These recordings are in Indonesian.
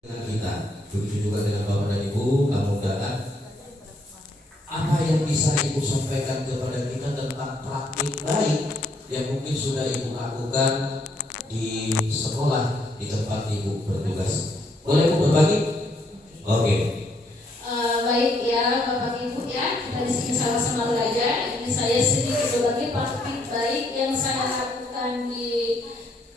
dengan kita, begitu juga dengan Bapak dan Ibu. Mudah-mudahan apa yang bisa Ibu sampaikan kepada kita tentang praktik baik yang mungkin sudah Ibu lakukan di sekolah, di tempat Ibu bertugas. Boleh Ibu berbagi? Oke. Baik ya Bapak Ibu ya, kita di sini sama-sama belajar. Ini saya sedikit berbagi praktik baik yang saya lakukan di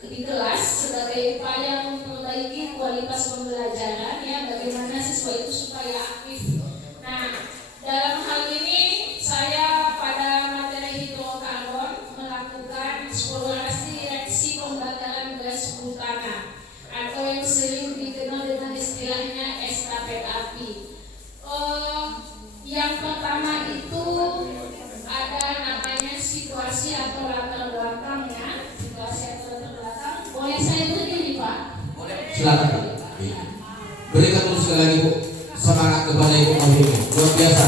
kelas sebagai upaya memperbaiki kualitas pembelajaran ya, bagaimana siswa itu supaya aktif. Nah, dalam hal ini saya pada materi hidrokarbon melakukan eksplorasi reaksi pembakaran gas butana atau yang sering dikenal dengan istilahnya estafet api. Yang pertama itu ada namanya situasi atau latar belakangnya. Situasi atau latar belakang. Boleh saya berdiri Pak? Boleh. Silakan. Berikan dulu sekali lagi Bu semangat kepada Ibu Maulini. Luar biasa.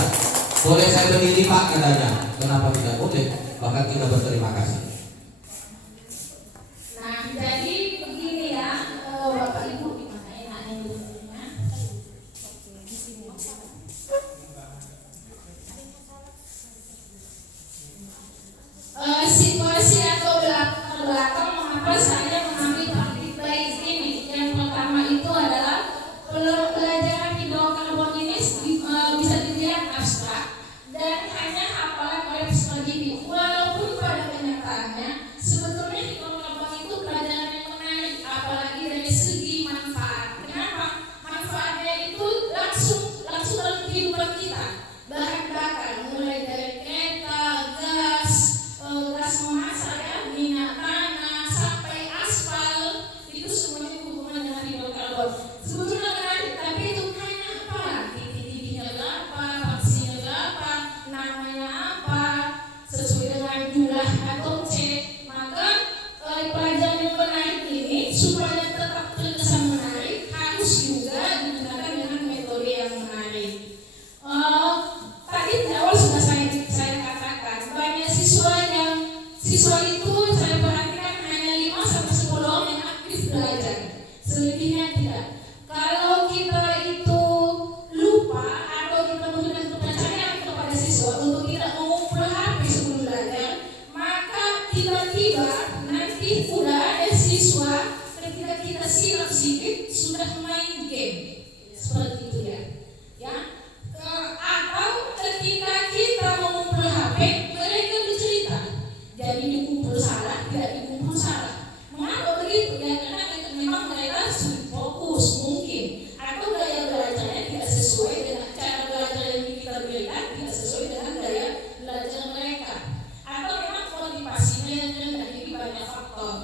Boleh saya berdiri Pak katanya. Kenapa tidak boleh? Bahkan kita berterima kasih. Nah, jadi begini ya, Bapak Ibu gimana enaknya duduknya? Di sini. Situasi atau latar belakang mengapa saya mengambil praktik baik ini. Yang pertama itu adalah pelajaran hidrokarbon ini bisa dilihat abstrak dan hanya hafalan oleh peserta didik. Walaupun pada kenyataannya sebetulnya hidrokarbon itu pelajaran yang menarik, apalagi dari segi manfaat. Kenapa? Manfaatnya itu langsung dalam kehidupan kita. Bahan bakar mulai dari kereta, gas memasak ya, minyak tanah sampai aspal, itu semuanya hubungan dengan hidrokarbon. Sebetulnya menarik, tapi itu hanya apa? Titik-titiknya berapa, vaksinnya berapa, namanya apa, sesuai dengan jumlah atom C. Maka pelajaran yang menarik ini supaya tetap terkesan menarik harus juga digunakan dengan metode yang menarik. Tadi di awal sudah saya katakan banyak siswa itu saya perhatikan hanya 5-10 orang yang aktif belajar, selebihnya tidak. Kalau kita itu lupa atau kita memberikan kepercayaan kepada siswa untuk tidak mengumpul HP sebelum belajar, maka tiba-tiba nanti udah ada siswa ketika kita silap sedikit sudah main game seperti itu ya. Atau ketika kita mengumpul HP mereka bercerita. Jadi dikumpul salah, tidak dikumpul salah. Mengapa begitu? Ya karena itu memang mereka sulit fokus mungkin, atau gaya belajarnya tidak sesuai dengan cara belajar yang kita berikan, tidak sesuai dengan gaya belajar mereka, atau memang motivasinya yang rendah. Jadi banyak faktor.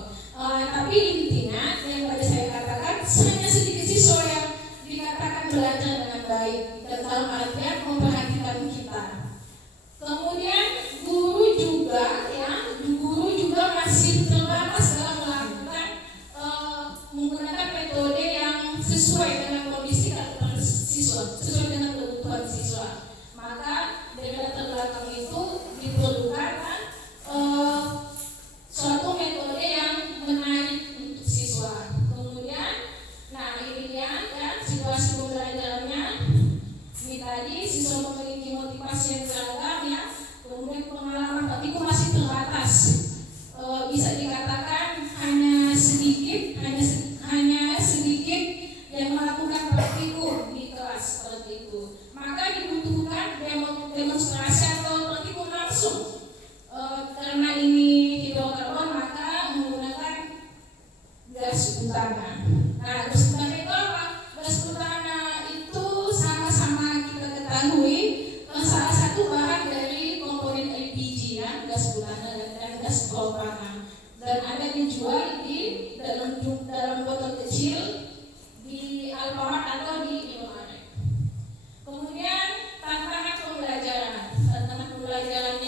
Tapi intinya yang tadi saya katakan, hanya sedikit siswa yang dikatakan belajar dengan baik dan dalam artian memperhatikan kita. Kemudian guru juga masih terbatas dalam melakukan menggunakan metode yang sesuai dengan kondisi karakter siswa, sesuai dengan kebutuhan siswa. Maka dari latar belakang itu diperlukan suatu metode yang menarik untuk siswa. Kemudian, nah ini dia ya situasi pembelajarannya. Ini tadi siswa memiliki motivasi yang beragam ya. Kemudian pengalaman praktikum masih terbatas. Bisa dikatakan hanya sedikit yang melakukan praktikum di kelas seperti itu. Maka dibutuhkan demonstrasi atau praktikum langsung. Karena ini hidrokarbon maka menggunakan gas butana. Nah, gas butana itu apa? Gas butana itu sama-sama kita ketahui salah satu bahan dari komponen LPG ya, gas butana dan gas propana, dan ada dijual di dalam botol kecil di Alfamart atau di Indomaret. Kemudian tantangan pembelajaran